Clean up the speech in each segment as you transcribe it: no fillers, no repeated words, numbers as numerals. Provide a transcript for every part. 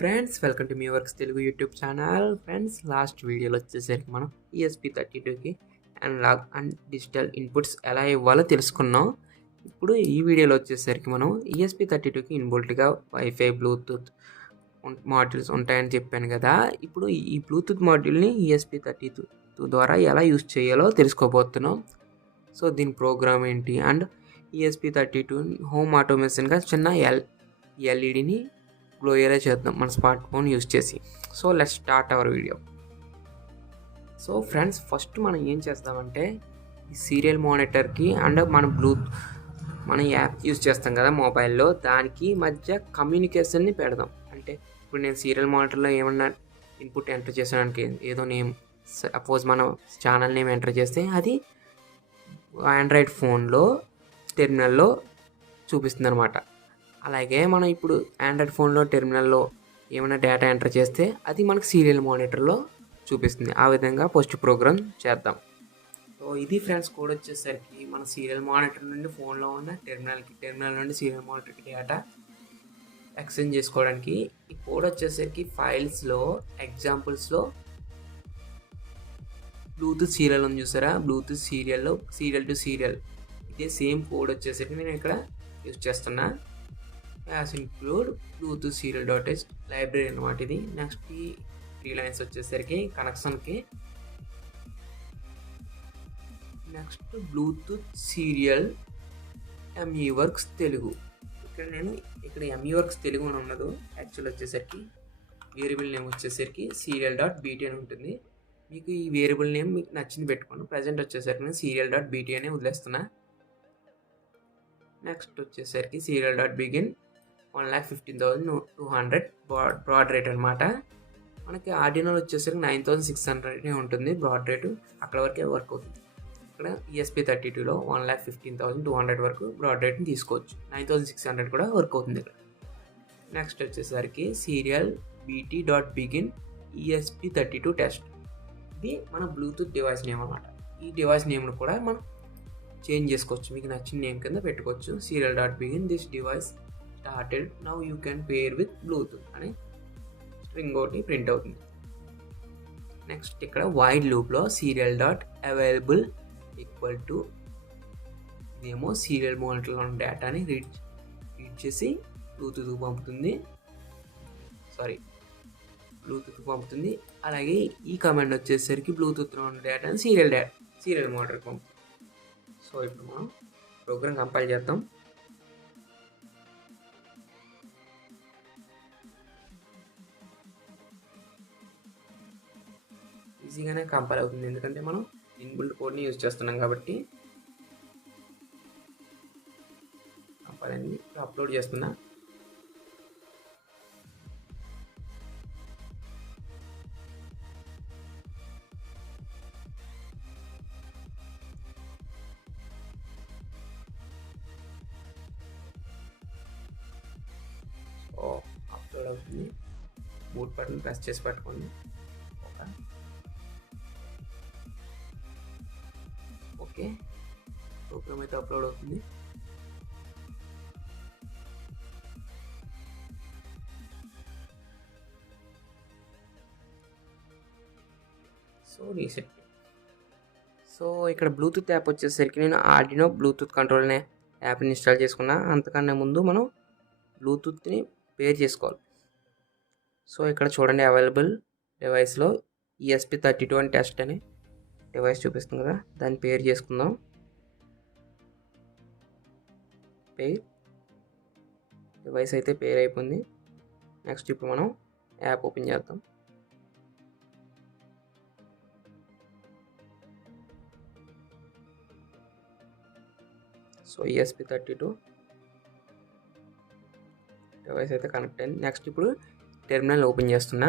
Friends, welcome to meworkstelugu YouTube channel. Friends, last వీడియోలో వచ్చేసరికి మనం ESP32కి అనలాగ్ అండ్ డిజిటల్ ఇన్పుట్స్ ఎలా ఇవ్వాలో తెలుసుకున్నాం. ఇప్పుడు ఈ వీడియోలో వచ్చేసరికి మనం ESP32కి ఇన్బుల్ట్గా వైఫై, బ్లూటూత్ మాడ్యూల్స్ ఉంటాయని చెప్పాను కదా. ఇప్పుడు ఈ బ్లూటూత్ మాడ్యూల్ని ESP32 ద్వారా ఎలా యూజ్ చేయాలో తెలుసుకోబోతున్నాం. సో దీని ప్రోగ్రామ్ ఏంటి అండ్ ESP32 హోమ్ ఆటోమేషన్గా చిన్న ఎల్ఈడిని గ్లో అయ్యేలా చేద్దాం మన స్మార్ట్ ఫోన్ యూజ్ చేసి. So let's start our video. So friends, first మనం ఏం చేస్తామంటే ఈ సీరియల్ మానిటర్కి అండ్ మన యాప్ యూజ్ చేస్తాం కదా మొబైల్లో, దానికి మధ్య కమ్యూనికేషన్ని పెడదాం. అంటే ఇప్పుడు నేను సీరియల్ మానిటర్లో ఏమన్నా ఇన్పుట్ ఎంటర్ చేసాడానికి ఏదో నేమ్, సపోజ్ మనం ఛానల్ నేమ్ ఎంటర్ చేస్తే అది ఆండ్రాయిడ్ ఫోన్లో టెర్మినల్లో చూపిస్తుంది అనమాట. అలాగే మనం ఇప్పుడు ఆండ్రాయిడ్ ఫోన్లో టెర్మినల్లో ఏమైనా డేటా ఎంటర్ చేస్తే అది మనకు సీరియల్ మానిటర్లో చూపిస్తుంది. ఆ విధంగా ఫస్ట్ ప్రోగ్రామ్ చేద్దాం. సో ఇది ఫ్రెండ్స్, కోడ్ వచ్చేసరికి మన సీరియల్ మానిటర్ నుండి ఫోన్లో ఉన్న టెర్మినల్ నుండి సీరియల్ మానిటర్కి డేటా ఎక్స్చేంజ్ చేసుకోవడానికి. ఈ కోడ్ వచ్చేసరికి ఫైల్స్లో ఎగ్జాంపుల్స్లో బ్లూటూత్ సీరియల్ ఉంది చూసారా, బ్లూటూత్ సీరియల్లో సీరియల్ టు సీరియల్ ఇదే సేమ్ కోడ్ వచ్చేసరికి నేను ఇక్కడ యూజ్ చేస్తున్నా. Hash include Bluetooth serial dot library అనమాట ఇది. నెక్స్ట్ ఈ 3 లైన్స్ వచ్చేసరికి కనెక్షన్కి. Next Bluetooth serial meworks Telugu. ఇక్కడ meworks తెలుగు అని ఉండదు. యాక్చువల్ వచ్చేసరికి వేరియబుల్ నేమ్ వచ్చేసరికి serial.bt అని ఉంటుంది. మీకు ఈ వేరియబుల్ నేమ్ మీకు నచ్చింది పెట్టుకోండి. ప్రజెంట్ వచ్చేసరికి నేను serial.bt అనే వదిలేస్తున్నా. నెక్స్ట్ వచ్చేసరికి serial.begin 1,15,200 బ్రాడ్ రేట్ అనమాట. మనకి ఆర్డినో వచ్చేసరికి 9,600 ఉంటుంది బ్రాడ్ రేటు. అక్కడ వరకే వర్క్ అవుతుంది. ఇక్కడ ESP32లో 1,15,200 వరకు బ్రాడ్ రేట్ని తీసుకోవచ్చు. 9,600 కూడా వర్క్ అవుతుంది ఇక్కడ. నెక్స్ట్ వచ్చేసరికి serial.bt.begin ESP32 టెస్ట్. ఇది మన బ్లూటూత్ డివైస్ నేమ్ అనమాట. ఈ డివైస్ నేమ్ను కూడా మనం చేంజ్ చేసుకోవచ్చు, మీకు నచ్చిన నేమ్ కింద పెట్టుకోవచ్చు. serial.begin this device started now you can pair with Bluetooth అని స్ట్రింగ్ ఒకటి ప్రింట్ అవుతుంది. నెక్స్ట్ ఇక్కడ వైడ్ లూప్లో serial.available ఈక్వల్ టు ఇదేమో సీరియల్ మానిటర్లో ఉన్న డేటాని రీడ్ చేసి బ్లూటూత్కి పంపుతుంది. అలాగే ఈ కమాండ్ వచ్చేసరికి బ్లూటూత్లో ఉన్న డేటాని సీరియల్ మానిటర్కి పంపుతుంది. సో ఇప్పుడు మనం ప్రోగ్రామ్ కంపైల్ చేద్దాం. ఈజీగానే కంపైల్ అవుతుంది, ఎందుకంటే మనం ఇన్బుల్ట్ కోడ్ని యూజ్ చేస్తున్నాం కాబట్టి. కంపైల్ అయింది, అప్లోడ్ చేస్తున్నా. అప్లోడ్ అవుతుంది. బూట్ బటన్ ప్రెస్ చేసి పట్టుకోండి. ఓకే, ప్రోగ్రామ్ అయితే అప్లోడ్ అవుతుంది. So reset. సో ఇక్కడ బ్లూటూత్ యాప్ వచ్చేసరికి నేను ఆర్డినో బ్లూటూత్ కంట్రోల్ అనే యాప్ని ఇన్స్టాల్ చేసుకున్నా. అంతకన్నా ముందు మనం బ్లూటూత్ని పేర్ చేసుకోవాలి. సో ఇక్కడ చూడండి, అవైలబుల్ డివైస్లో ESP32 అని టెస్ట్ అని డివైస్ చూపిస్తుంది కదా, దాన్ని పేర్ చేసుకుందాం. డివైస్ అయితే పేర్ అయిపోయింది. నెక్స్ట్ ఇప్పుడు మనం యాప్ ఓపెన్ చేద్దాం. సో ESP32 డివైస్ అయితే కనెక్ట్ అయింది. నెక్స్ట్ ఇప్పుడు టెర్మినల్ ఓపెన్ చేస్తున్నా.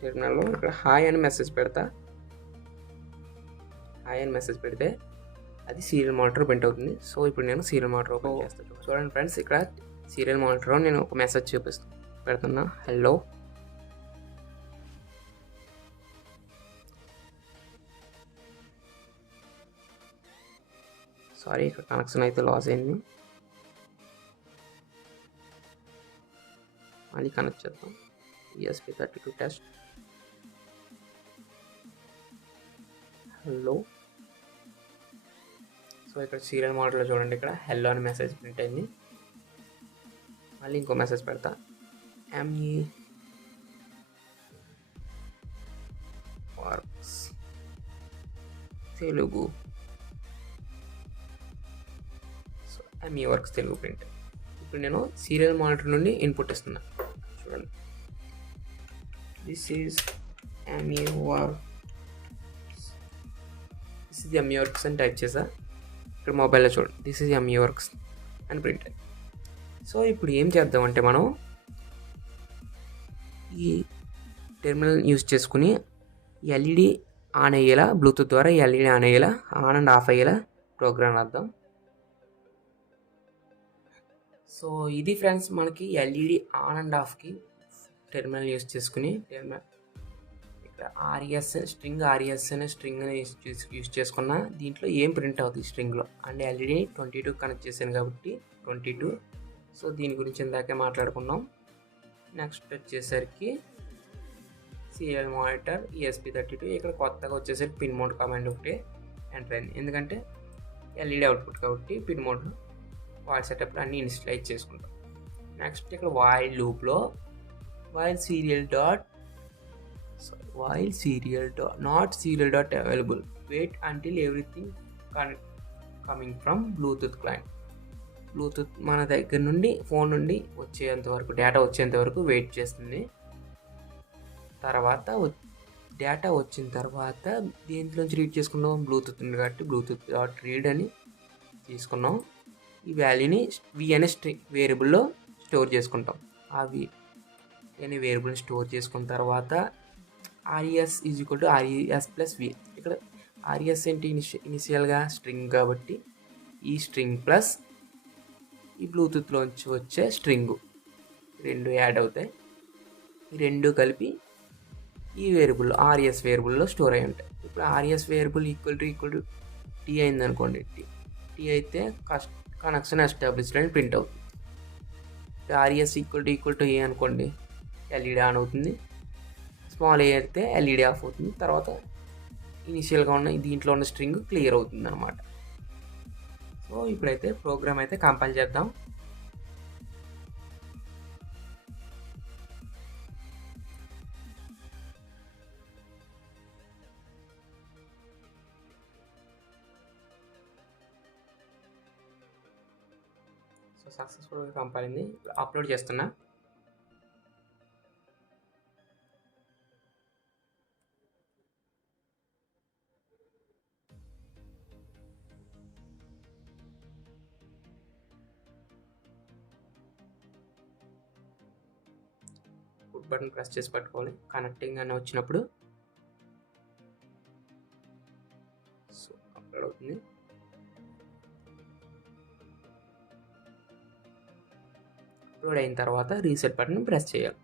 టెర్మినల్లో ఇక్కడ హాయ్ అని మెసేజ్ పెడితే అది సీరియల్ మానిటర్ ప్రింట్ అవుతుంది. సో ఇప్పుడు నేను సీరియల్ మానిటర్ ఓపెన్ చేస్తాను. చూడండి ఫ్రెండ్స్, ఇక్కడ సీరియల్ మానిటర్లో నేను ఒక మెసేజ్ పెడుతున్నా, హలో. సారీ, ఇక్కడ కనెక్షన్ అయితే లాస్ అయింది. మళ్ళీ కనెక్ట్ చేద్దాం. ESP32 test. హలో. సో ఇక్కడ సీరియల్ మానిటర్లో చూడండి, ఇక్కడ హెల్లో అని మెసేజ్ ప్రింట్ అయింది. మళ్ళీ ఇంకో మెసేజ్ పెడతా, ME works Telugu. So ME works Telugu print. ఇప్పుడు నేను సీరియల్ మానిటర్ నుండి ఇన్పుట్ ఇస్తున్నా. చూడండి, this is ME works. This is ME works అని టైప్ చేసా. ఇక్కడ మొబైల్లో చూడండి, దిస్ ఈజ్ ME వర్క్స్ అని ప్రింట్ అయింది. సో ఇప్పుడు ఏం చేద్దామంటే మనం ఈ టెర్మినల్ యూజ్ చేసుకుని ఎల్ఈడి ఆన్ అయ్యేలా, బ్లూటూత్ ద్వారా ఎల్ఈడి ఆన్ అయ్యేలా, ఆన్ అండ్ ఆఫ్ అయ్యేలా ప్రోగ్రామ్ రాద్దాం. సో ఇది ఫ్రెండ్స్ మనకి LED on and ఆఫ్కి terminal use చేసుకుని ఇక్కడ RES స్ట్రింగ్, RES అనే స్ట్రింగ్ యూజ్ చేసుకున్న దీంట్లో ఏం ప్రింట్ అవుతుంది స్ట్రింగ్లో. అండ్ ఎల్ఈడి 22 కనెక్ట్ చేశాను కాబట్టి 22. సో దీని గురించి ఇందాకే మాట్లాడుకున్నాం. నెక్స్ట్ వచ్చేసరికి సీరియల్ మానిటర్ ESP32. ఇక్కడ కొత్తగా వచ్చేసరికి పిన్ మోడ్ కమాండ్ ఒకటి ఎంటర్ అయింది, ఎందుకంటే ఎల్ఈడి అవుట్పుట్ కాబట్టి పిన్ మోడ్ వాయిల్ సెటప్లో అన్నీ ఇన్స్టలైజ్ చేసుకుంటాం. నెక్స్ట్ ఇక్కడ వైల్ లూప్లో while serial dot not serial dot available, wait until everything coming from bluetooth client. Bluetooth మన దగ్గర నుండి ఫోన్ నుండి వచ్చేంత వరకు, డేటా వచ్చేంత వరకు వెయిట్ చేస్తుంది. తర్వాత డేటా వచ్చిన తర్వాత దేంట్లోంచి రీడ్ చేసుకున్నాం, బ్లూటూత్ ఉంది కాబట్టి బ్లూటూత్ డాట్ రీడ్ అని తీసుకున్నాం. ఈ వాల్యూని V అనే వేరియబుల్లో స్టోర్ చేసుకుంటాం. ఆ V అనే వేరియబుల్ని స్టోర్ చేసుకున్న తర్వాత RES is equal to RES plus V. ఇక్కడ RES ఏంటి, ఇనిషియల్గా స్ట్రింగ్ కాబట్టి ఈ స్ట్రింగ్ ప్లస్ ఈ బ్లూటూత్లోంచి వచ్చే స్ట్రింగు రెండు యాడ్ అవుతాయి. ఈ రెండు కలిపి ఈ వేరియబుల్ RES వేరియబుల్లో స్టోర్ అయి ఉంటాయి. ఇప్పుడు RES variable equal to T అయింది అనుకోండి, T అయితే కనెక్షన్ ఎస్టాబ్లిష్డ్ అని ప్రింట్ అవుతుంది. RES ఈక్వల్ టు A అనుకోండి, ఎల్ఈడి ఆన్ అవుతుంది. స్మాల్ A అయితే ఎల్ఈడి ఆఫ్ అవుతుంది. తర్వాత ఇనిషియల్గా ఉన్న దీంట్లో ఉన్న స్ట్రింగ్ క్లియర్ అవుతుంది అనమాట. సో ఇప్పుడైతే ప్రోగ్రామ్ అయితే కంపైల్ చేద్దాం. సో సక్సెస్ఫుల్గా కంపైల్ అయింది. అప్లోడ్ చేస్తున్నా. గుడ్ బటన్ ప్రెస్ చేసి పట్టుకోవాలి కనెక్టింగ్ అని వచ్చినప్పుడు. సో అప్లోడ్ అవుతుంది. అప్లోడ్ అయిన తర్వాత రీసెట్ బటన్ ప్రెస్ చేయాలి.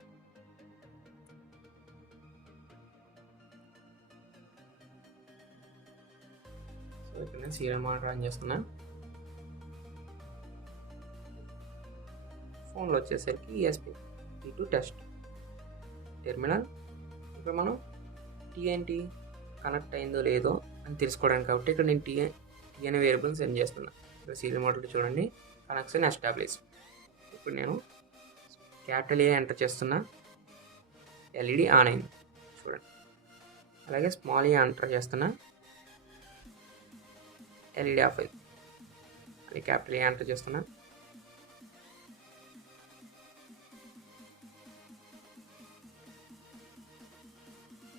సో ఇక్కడ నేను సీరియల్ మానిటర్ ఆన్ చేస్తున్నా. ఫోన్లో వచ్చేసరికి ESP32 టెస్ట్ టెర్మినల్. ఇక్కడ మనం TNT కనెక్ట్ అయిందో లేదో అని తెలుసుకోవడానికి కాబట్టి ఇక్కడ నేను T అనే వేరియబుల్ని సెండ్ చేస్తున్నా. ఇక్కడ సీరియల్ మానిటర్ చూడండి, కనెక్షన్ ఎస్టాబ్లిష్. ఇప్పుడు నేను క్యాపిటల్ A ఎంటర్ చేస్తున్నా, ఎల్ఈడి ఆన్ అయింది చూడండి. అలాగే స్మాల్ A ఎంటర్ చేస్తున్నా, ఎల్ఈడి ఆఫ్ అయింది. అలాగే క్యాపిటల్ A ఎంటర్ చేస్తున్నా,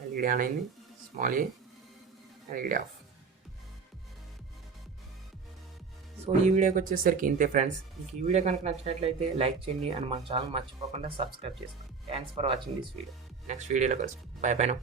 ఎల్ఈడి ఆన్ అయింది. Small A, LED of. So ఈ వీడియోకి వచ్చేసరికి ఇంతే ఫ్రెండ్స్. మీకు ఈ వీడియో కనుక నచ్చినట్లయితే లైక్ చేయండి అండ్ మన ఛానల్ మర్చిపోకుండా సబ్స్క్రైబ్ చేసుకోండి. Thanks for watching this video. Next వీడియోలో కలుస్తాం. By by now.